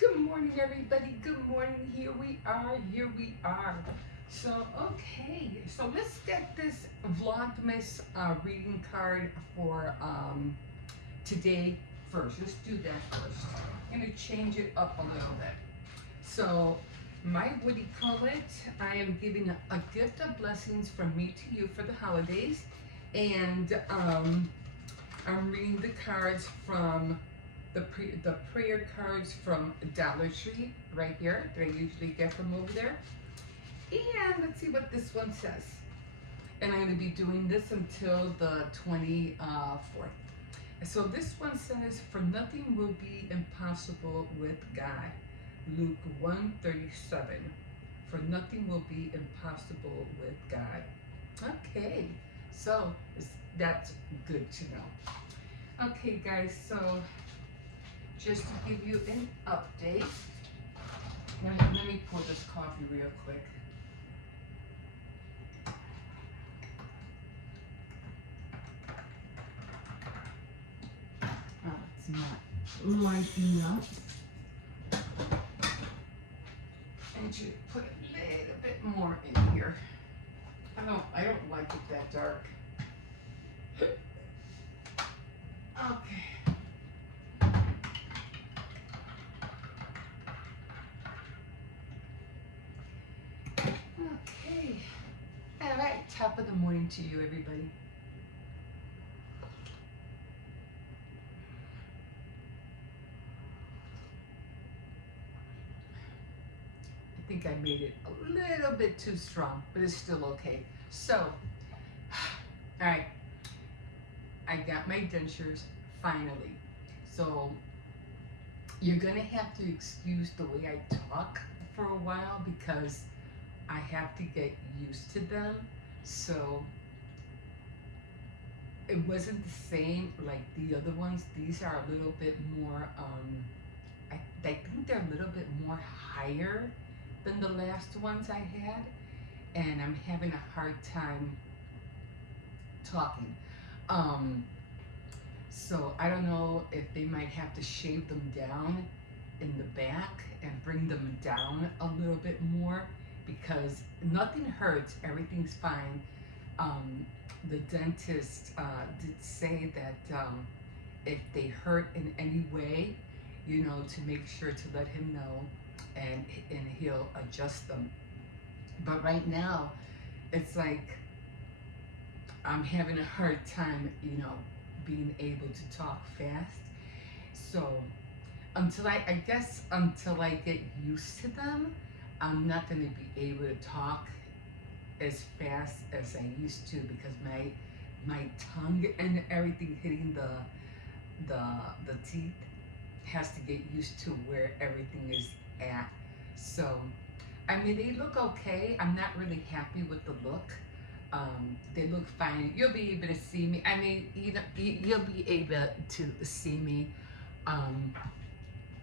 Good morning, everybody. Good morning. Here we are. Here we are. So, okay. So let's get this Vlogmas reading card for today first. Let's do that first. I'm going to change it up a little bit. So, what do you call it? I am giving a gift of blessings from me to you for the holidays. And I'm reading the cards from the prayer cards from Dollar Tree right here that I usually get from over there. And let's see what this one says. And I'm going to be doing this until the 24th. So this one says, "For nothing will be impossible with God." Luke 1:37. For nothing will be impossible with God. Okay, so that's good to know. Okay, guys, so just to give you an update, let me pour this coffee real quick. Oh, it's not lighting up. And you put a little bit more in here. I don't like it that dark. Okay. Okay. All right, top of the morning to you, everybody. I think I made it a little bit too strong, but it's still okay. So, all right, I got my dentures finally. So you're gonna have to excuse the way I talk for a while because I have to get used to them. So it wasn't the same like the other ones. These are a little bit more, I think they're a little bit more higher than the last ones I had. And I'm having a hard time talking. So I don't know if they might have to shave them down in the back and bring them down a little bit more because nothing hurts, everything's fine. The dentist did say that if they hurt in any way, to make sure to let him know and he'll adjust them. But right now, it's like I'm having a hard time, being able to talk fast. So until I guess until I get used to them, I'm not going to be able to talk as fast as I used to because my tongue and everything hitting the teeth has to get used to where everything is at. So I mean, they look okay. I'm not really happy with the look. They look fine. You'll be able to see me. I mean, you'll be able to see me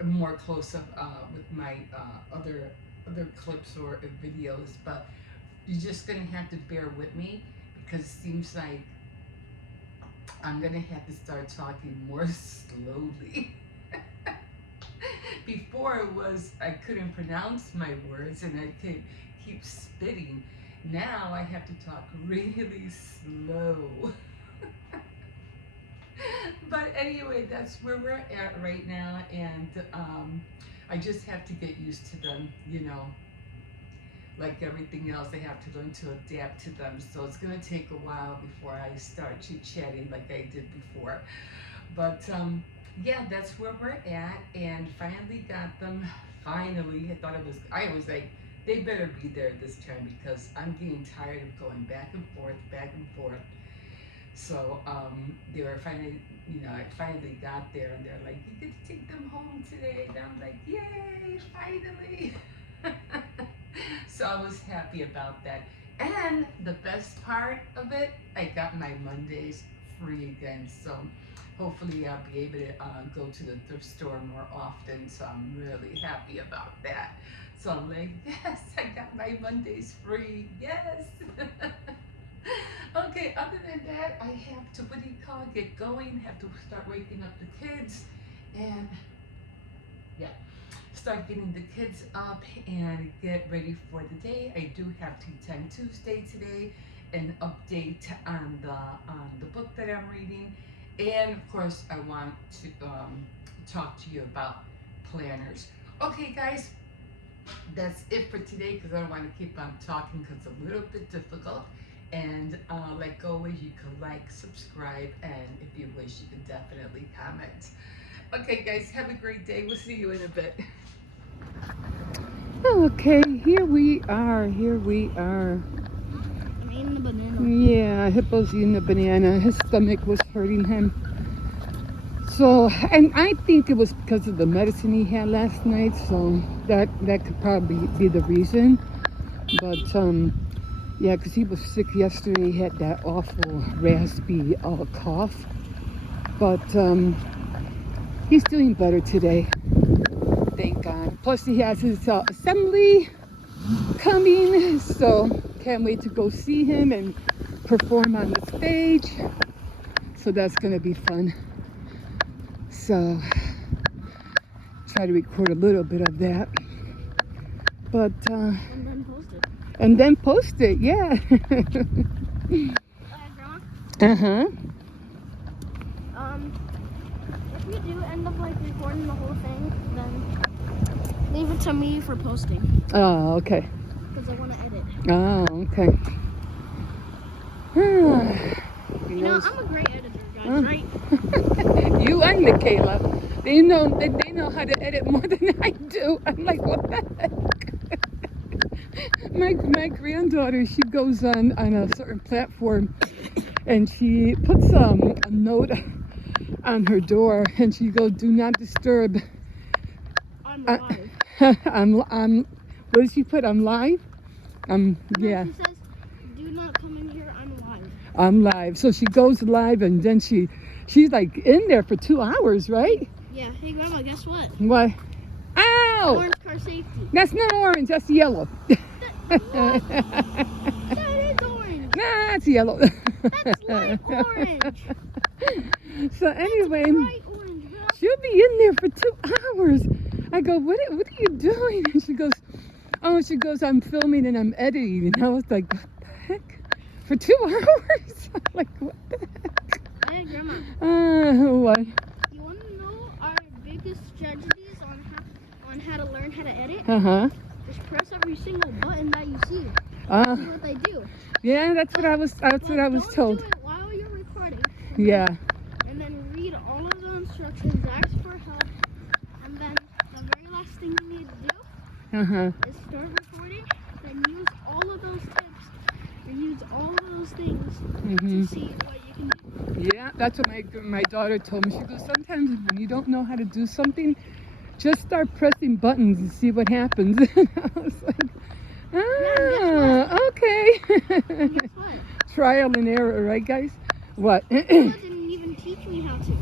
more close up with my other clips or videos. But you're just gonna have to bear with me because it seems like I'm gonna have to start talking more slowly. Before it was I couldn't pronounce my words and I could keep spitting. Now I have to talk really slow. But anyway, that's where we're at right now, and I just have to get used to them, like everything else, I have to learn to adapt to them. So it's gonna take a while before I start chit-chatting like I did before. But yeah, that's where we're at, and finally got them. Finally, I was like, they better be there this time because I'm getting tired of going back and forth, back and forth. So they were finally, I finally got there, and they're like, you get to take them home today, and I'm like, yay, finally. So I was happy about that. And the best part of it, I got my Mondays free again. So hopefully I'll be able to go to the thrift store more often. So I'm really happy about that. So I'm like, yes, I got my Mondays free. Yes. Okay, other than that, I have to, get going, have to start waking up the kids. And yeah, start getting the kids up and get ready for the day. I do have Tea Time Tuesday today, an update on the book that I'm reading, and of course I want to talk to you about planners. Okay, guys, that's it for today because I don't want to keep on talking because it's a little bit difficult. And like always, you can like, subscribe, and if you wish, you can definitely comment. Okay, guys, have a great day. We'll see you in a bit. Okay, here we are. Here we are. I'm eating the banana. Yeah, Hippo's eating the banana. His stomach was hurting him. So, and I think it was because of the medicine he had last night. So that could probably be the reason. But yeah, because he was sick yesterday. He had that awful raspy cough. But he's doing better today. Thank God. Plus he has his assembly coming. So can't wait to go see him and perform on the stage. So that's going to be fun. So try to record a little bit of that. But and then post it, yeah. Grandma? Uh-huh. If we do end up like recording the whole thing, then leave it to me for posting. Oh, okay. Because I want to edit. Oh, okay. You know, I'm a great editor, guys, right? You and Michaela. They know how to edit more than I do. I'm like, what the heck? My granddaughter, she goes on a certain platform and she puts a note on her door and she goes, "Do not disturb." I'm live. I'm what does she put? I'm live? No, Yeah. she says, "Do not come in here, I'm live." I'm live. So she goes live and then she's like in there for 2 hours, right? Yeah. Hey, Grandma, guess what? What? Ow! Orange car safety. That's not orange, that's yellow. What? That is orange. Nah, it's yellow. That's light orange. So anyway, Bright orange, bro. she'll be in there for 2 hours. I go, what are you doing? And she goes, I'm filming and I'm editing. And I was like, what the heck? For 2 hours? I'm like, what the heck? Hey, Grandma. What? You want to know our biggest strategies on how to learn how to edit? Uh-huh. Just press every single button that you see. See what they do. Yeah, that's what I was told. Do it while you're recording. Yeah. And then read all of the instructions, ask for help, and then the very last thing you need to do Uh-huh. is start recording, then use all of those tips and use all of those things to see what you can do. Yeah, that's what my daughter told me. She goes, sometimes when you don't know how to do something, just start pressing buttons and see what happens. I was like, okay. And guess what? Trial and error, right, guys? What? Grandma didn't even teach me how to.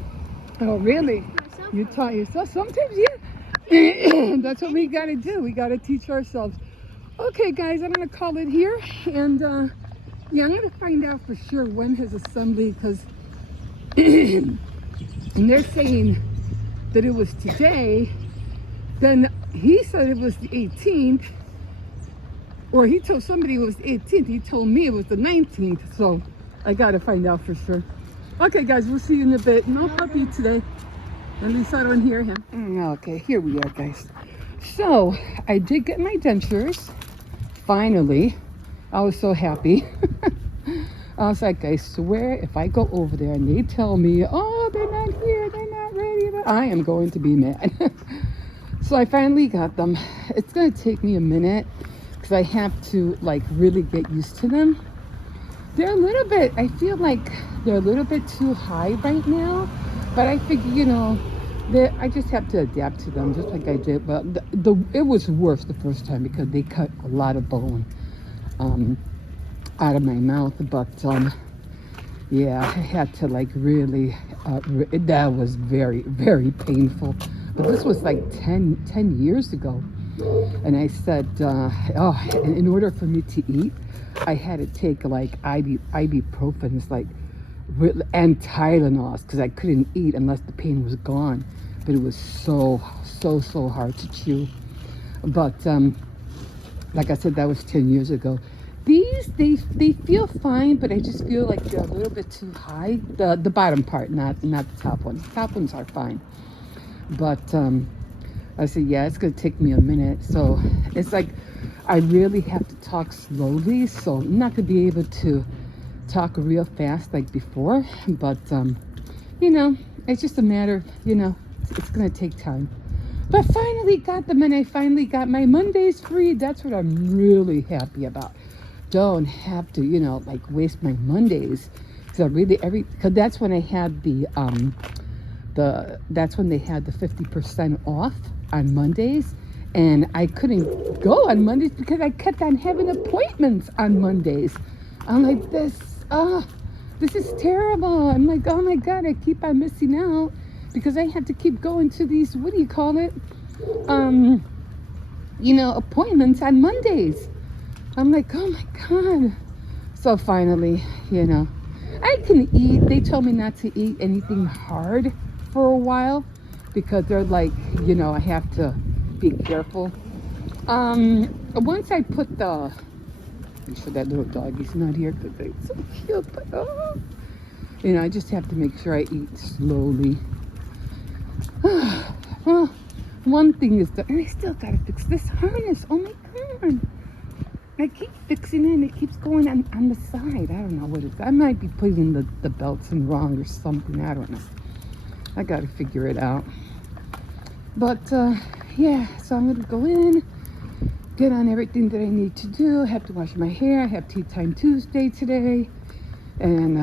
Oh, really? Myself You how to. taught yourself? Sometimes, yeah. That's what we got to do. We got to teach ourselves. Okay, guys, I'm going to call it here. And, yeah, I'm going to find out for sure when his assembly, because and they're saying that it was today. Then he said it was the 18th. Or he told somebody it was the 18th. He told me it was the 19th. So I got to find out for sure. Okay, guys, we'll see you in a bit. No puppy today. At least I don't hear him. Okay, here we are, guys. So I did get my dentures. Finally. I was so happy. I was like, I swear if I go over there and they tell me, oh, they're not here, they're not ready, I am going to be mad. So I finally got them. It's going to take me a minute because I have to like really get used to them. They're a little bit, I feel like they're a little bit too high right now, but I figure, you know, I just have to adapt to them just like I did. But it was worse the first time because they cut a lot of bone out of my mouth. But yeah, I had to like really, that was very, very painful. But this was like 10 years ago. And I said, in order for me to eat, I had to take like ibuprofen, it's like, and Tylenols, because I couldn't eat unless the pain was gone. but it was so hard to chew. But like I said, that was 10 years ago. These, they feel fine, but I just feel like they're a little bit too high. The bottom part, not the top ones. The top ones are fine. But I said, yeah, it's gonna take me a minute. So it's like I really have to talk slowly. So I'm not gonna be able to talk real fast like before. But you know, it's just a matter of, you know, it's gonna take time. But finally got them, and I finally got my Mondays free. That's what I'm really happy about. Don't have to, you know, like waste my Mondays, because I really because that's when I had that's when they had the 50% off on Mondays, and I couldn't go on Mondays because I kept on having appointments on Mondays. I'm like, this is terrible. I'm like, oh my God, I keep on missing out because I have to keep going to these, what do you call it? You know, appointments on Mondays. I'm like, oh my God. So finally, you know, I can eat. They told me not to eat anything hard for a while because they're like, you know, I have to be careful. Once I put make sure that little doggy's not here because they're so cute, but you know, I just have to make sure I eat slowly. Well, one thing is that, and I still gotta fix this harness. Oh my God. I keep fixing it and it keeps going on the side. I don't know what it's. I might be putting the belts in wrong or something. I don't know. I gotta figure it out. But yeah, so I'm gonna go in, get on everything that I need to do. I have to wash my hair. I have Tea Time Tuesday today. And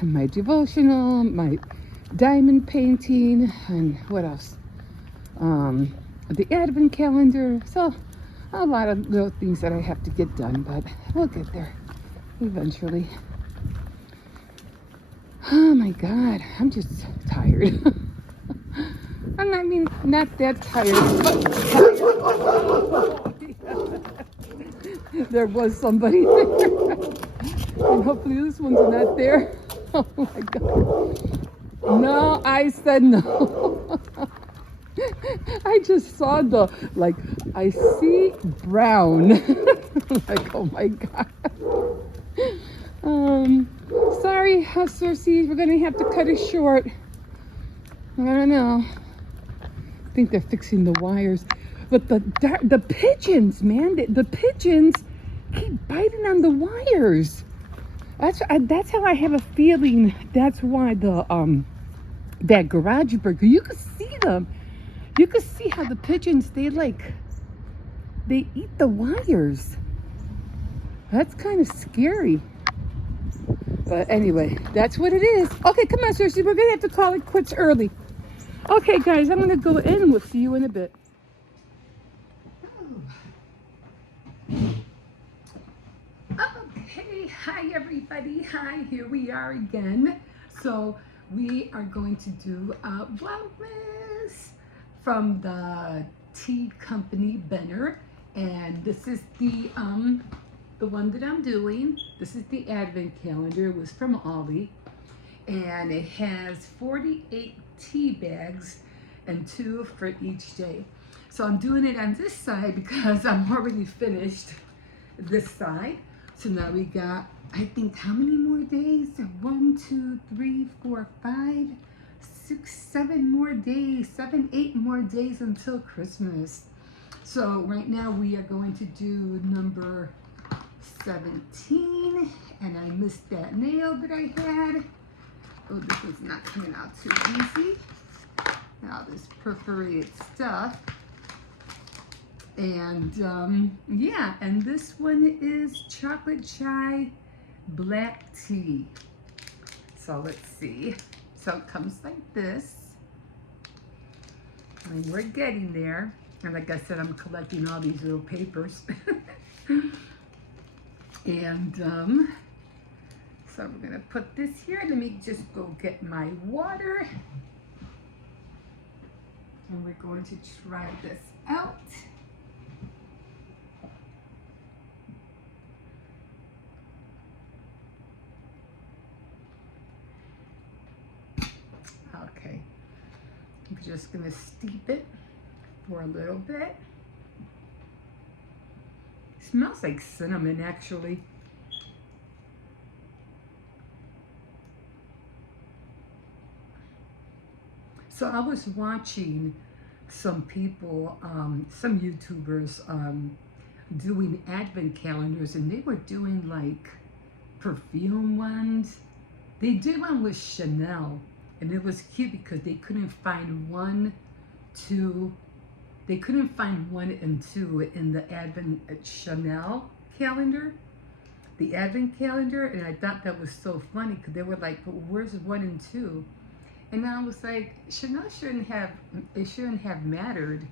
my devotional, my diamond painting, and what else? The advent calendar. So a lot of little things that I have to get done, but we'll get there eventually. Oh my God, I'm just tired. I mean, not that tired, but tired. There was somebody there. And hopefully this one's not there. Oh my God. No, I said no. I just saw I see brown. Like, oh my God. Sorry, Cersei, we're gonna have to cut it short. I don't know. I think they're fixing the wires. But the pigeons, man, the pigeons keep biting on the wires. That's how I have a feeling. That's why that garage burger, you could see them. You could see how the pigeons, they eat the wires. That's kind of scary. But anyway, that's what it is. Okay, come on, Cersei. We're going to have to call it quits early. Okay, guys, I'm going to go in and we'll see you in a bit. Okay, hi, everybody. Hi, here we are again. So we are going to do Vlogmas from the tea company Benner. And this is the one that I'm doing. This is the advent calendar. It was from Ollie, and it has 48 tea bags and 2 for each day. So I'm doing it on this side because I'm already finished this side. So now we got, I think, how many more days? 1, 2, 3, 4, 5, 6, 7 more days, 7, 8 more days until Christmas. So right now we are going to do number 17, and I missed that nail that I had. Oh, this is not coming out too easy. Now this perforated stuff. And yeah, and this one is chocolate chai black tea. So let's see. So it comes like this. And we're getting there. And like I said, I'm collecting all these little papers. And so we're gonna put this here. Let me just go get my water. And we're going to try this out. Okay, I'm just gonna steep it for a little bit. Smells like cinnamon, actually. So I was watching some people, some YouTubers doing advent calendars, and they were doing like perfume ones. They did one with Chanel, and it was cute because they couldn't find one, two. They couldn't find 1 and 2 in the Advent Chanel calendar, the Advent calendar, and I thought that was so funny because they were like, "But where's 1 and 2?" And I was like, Chanel shouldn't have mattered,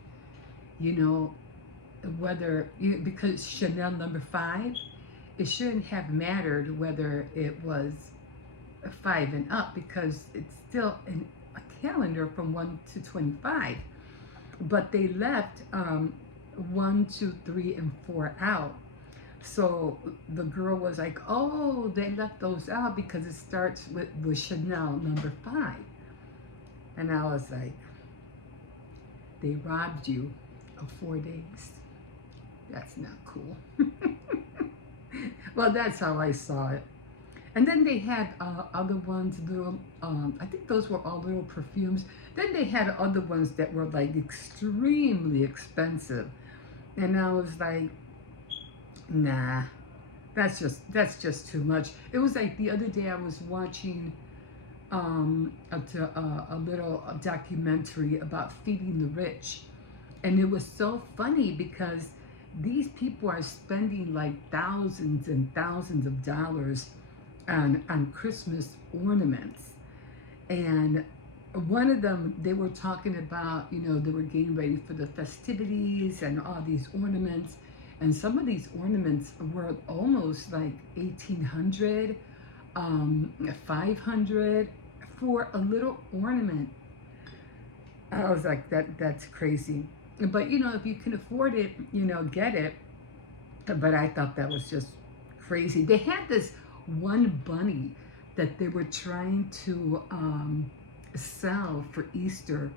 you know, whether because Chanel number 5, it shouldn't have mattered whether it was 5 and up because it's still a calendar from 1 to 25. But they left 1, 2, 3, and 4 out. So the girl was like, "Oh, they left those out because it starts with Chanel number 5." And I was like, they robbed you of 4 days. That's not cool. Well, that's how I saw it. And then they had other ones, little, I think those were all little perfumes. Then they had other ones that were like extremely expensive. And I was like, nah, that's just too much. It was like the other day I was watching a little documentary about feeding the rich. And it was so funny because these people are spending like thousands and thousands of dollars on Christmas ornaments. And one of them, they were talking about, you know, they were getting ready for the festivities and all these ornaments. And some of these ornaments were almost like 1,800, 500 for a little ornament. I was like, that's crazy. But, you know, if you can afford it, you know, get it. But I thought that was just crazy. They had this one bunny that they were trying to sell for Easter,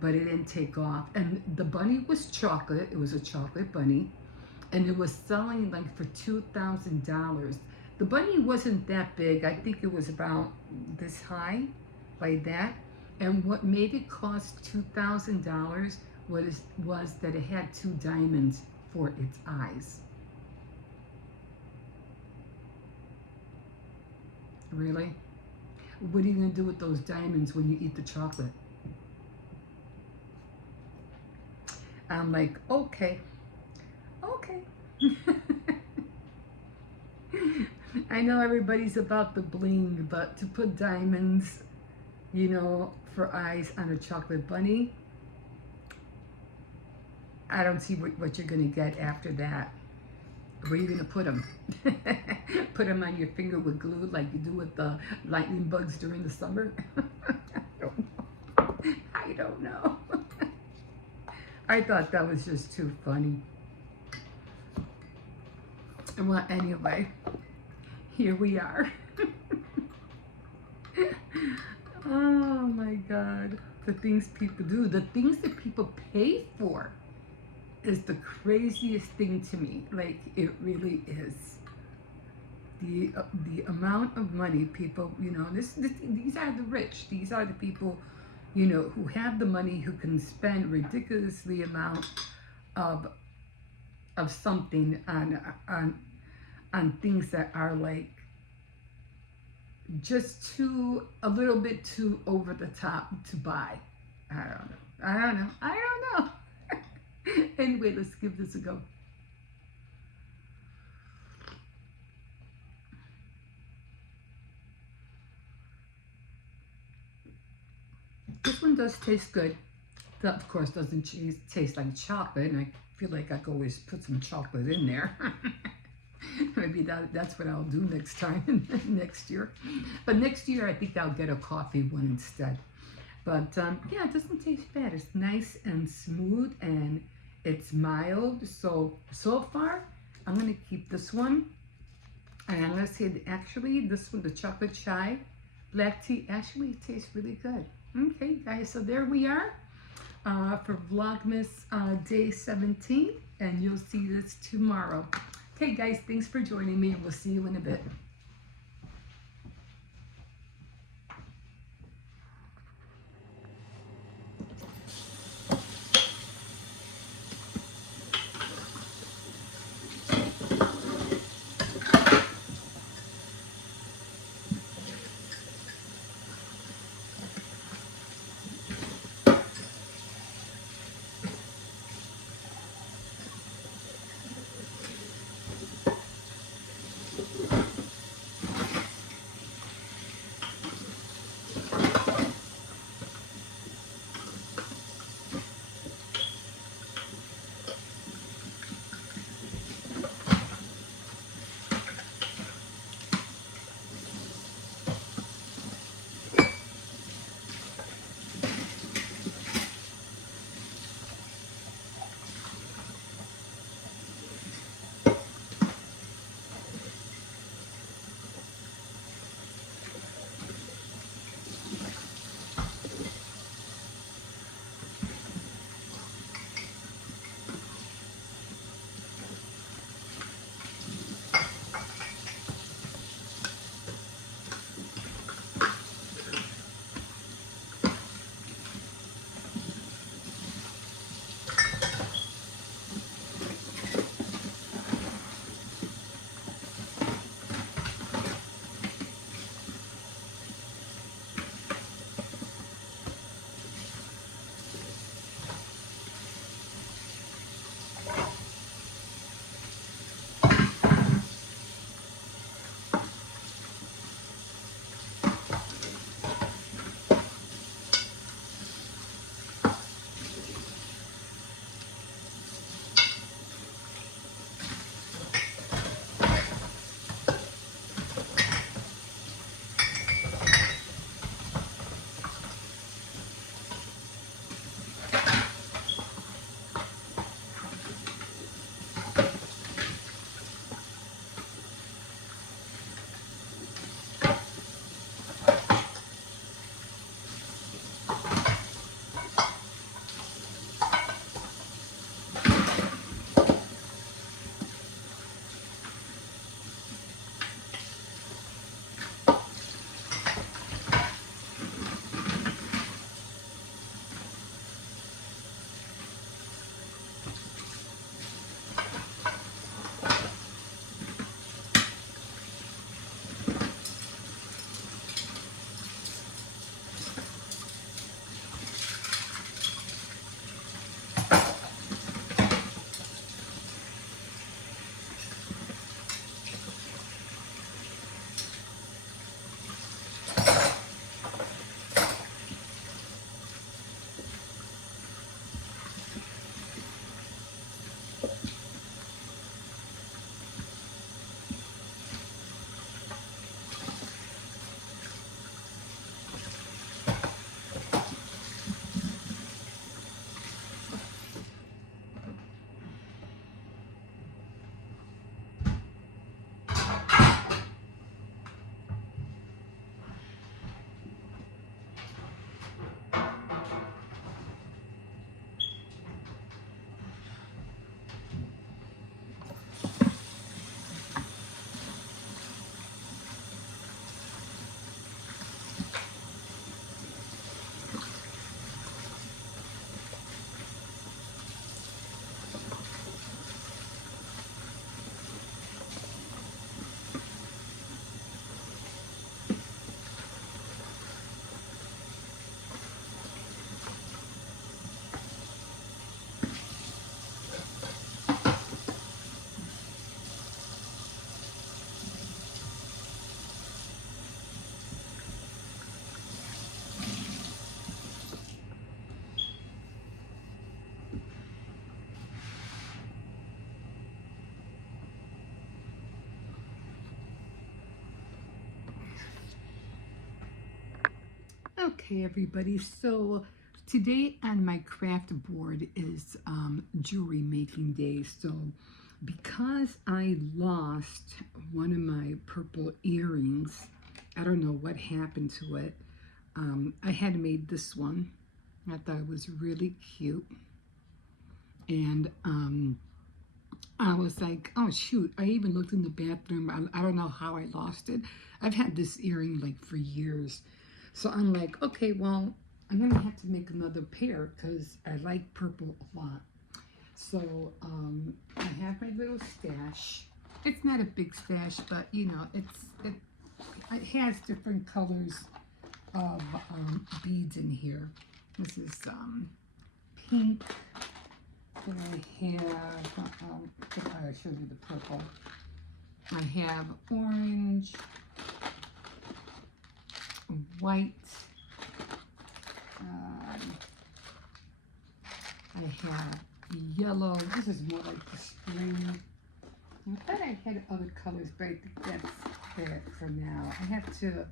but it didn't take off. And the bunny was chocolate. It was a chocolate bunny. And it was selling like for $2,000. The bunny wasn't that big. I think it was about this high, like that. And what made it cost $2,000 was that it had 2 diamonds for its eyes. Really? What are you going to do with those diamonds when you eat the chocolate? I'm like, okay. I know everybody's about the bling, but to put diamonds, you know, for eyes on a chocolate bunny, I don't see what you're going to get after that. Where are you going to put them? Put them on your finger with glue like you do with the lightning bugs during the summer? I don't know. I thought that was just too funny. Well, anyway, here we are. Oh my God. The things people do, the things that people pay for is the craziest thing to me. Like, it really is. The amount of money people, you know, these are the rich. These are the people, you know, who have the money, who can spend ridiculously amount of something on things that are like just a little bit too over the top to buy. I don't know. Anyway, let's give this a go. This one does taste good. That, of course, doesn't taste like chocolate, and I feel like I could always put some chocolate in there. Maybe that's what I'll do next time, next year. But next year, I think I'll get a coffee one instead. But yeah, it doesn't taste bad. It's nice and smooth, and it's mild. So far, I'm going to keep this one. And let's see, actually, this one, the chocolate chai black tea, actually tastes really good. Okay, guys, so there we are. for Vlogmas day 17, and you'll see this tomorrow. Okay, guys, thanks for joining me, and we'll see you in a bit. Okay, everybody, so today on my craft board is jewelry making day. So because I lost one of my purple earrings, I don't know what happened to it. I had made this one, I thought it was really cute. And I was like, oh shoot, I even looked in the bathroom. I don't know how I lost it. I've had this earring like for years. So I'm like, okay, well, I'm going to have to make another pair because I like purple a lot. So I have my little stash. It's not a big stash, but you know, it has different colors of beads in here. This is pink. Then I have, I showed you the purple. I have orange, white, I have yellow. This is more like the spring. I thought I had other colors, but I think that's it for now. I have to,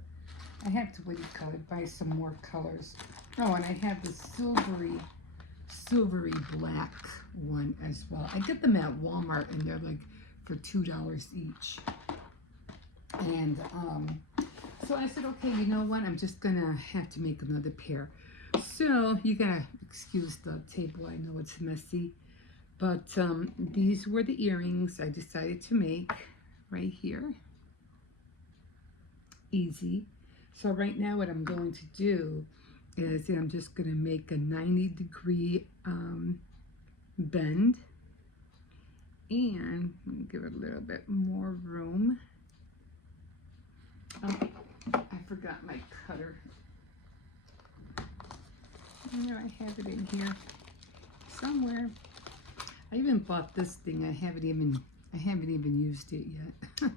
what do you call it, buy some more colors. Oh, and I have the silvery black one as well. I get them at Walmart and they're like for $2 each. And so I said, okay, you know what? I'm just gonna have to make another pair. So you gotta excuse the table. I know it's messy, but these were the earrings I decided to make right here. Easy. So right now what I'm going to do is I'm just going to make a 90-degree bend and give it a little bit more room. Oh, I forgot my cutter. There, I have it in here somewhere. I even bought this thing. I haven't even used it yet.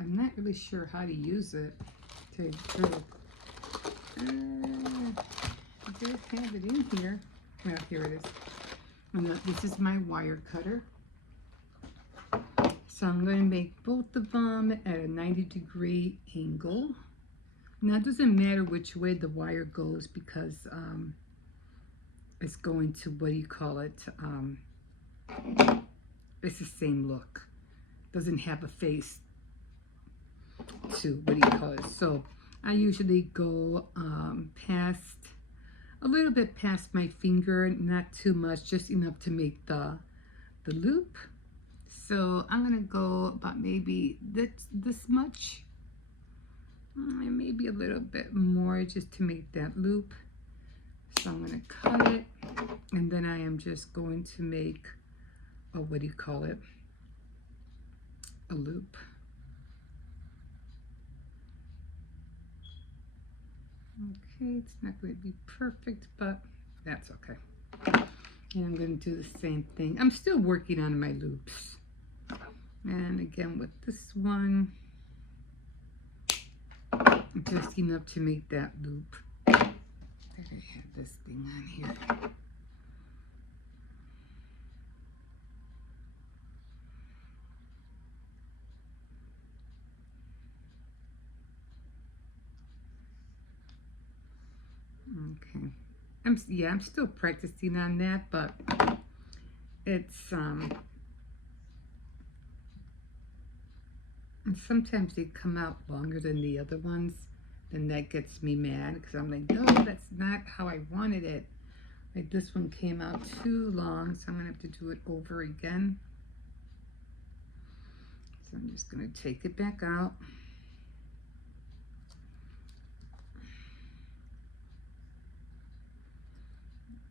I'm not really sure how to use it. To tell you the truth. I did have it in here. Well, here it is. And this is my wire cutter. So I'm going to make both of them at a 90-degree angle. Now it doesn't matter which way the wire goes because it's going to, what do you call it? It's the same look. Doesn't have a face to, what do you call it? So I usually go a little bit past my finger, not too much, just enough to make the loop. So I'm gonna go about maybe this much, and maybe a little bit more just to make that loop. So I'm gonna cut it, and then I am just going to make a, what do you call it? A loop. Okay, it's not going to be perfect, but that's okay. And I'm going to do the same thing. I'm still working on my loops. And again with this one, just enough to make that loop. I have this thing on here. Okay. I'm still practicing on that, but it's and sometimes they come out longer than the other ones, and that gets me mad because I'm like, no, that's not how I wanted it. Like this one came out too long, so I'm gonna have to do it over again. So I'm just gonna take it back out.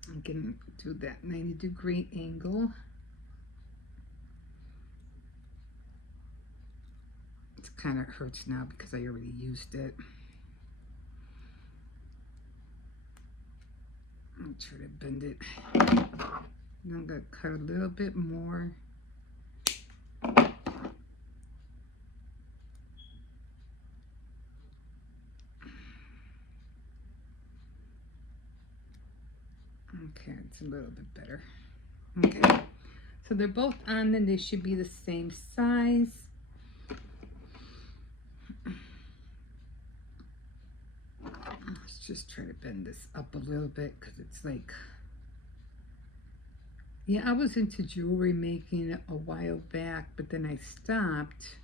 I'm gonna do that 90-degree angle. It kind of hurts now because I already used it. I'll try to bend it. And I'm gonna cut a little bit more. Okay, it's a little bit better. Okay, so they're both on and they should be the same size. Let's just try to bend this up a little bit because it's like, yeah, I was into jewelry making a while back, but then I stopped,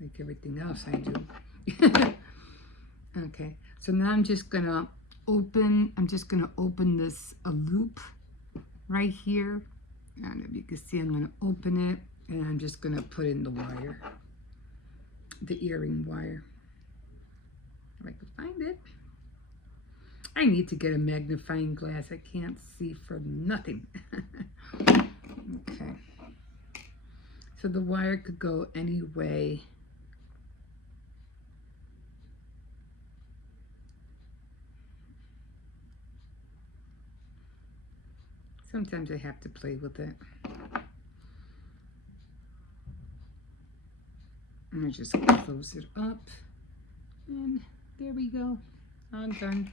like everything else I do. Okay, so now I'm just gonna I'm just gonna open this a loop right here. And if you can see, I'm gonna open it and I'm just gonna put in the wire, the earring wire. If I can find it. I need to get a magnifying glass. I can't see for nothing. Okay. So the wire could go any way. Sometimes I have to play with it. And I just close it up. And there we go. All done.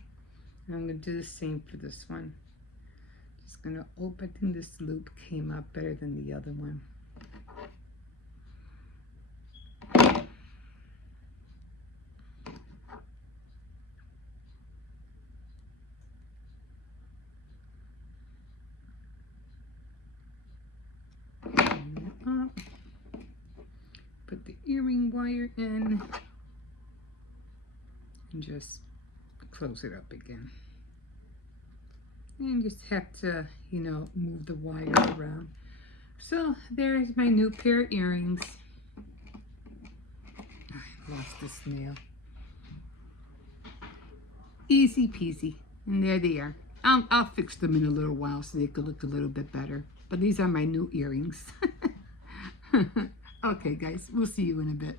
And I'm going to do the same for this one. Just going to open. I think this loop came out better than the other one. Up. Put the earring wire in and just close it up again. And just have to, you know, move the wire around. So there's my new pair of earrings. I lost this nail. Easy peasy. And there they are. I'll fix them in a little while so they could look a little bit better. But these are my new earrings. Okay, guys, we'll see you in a bit.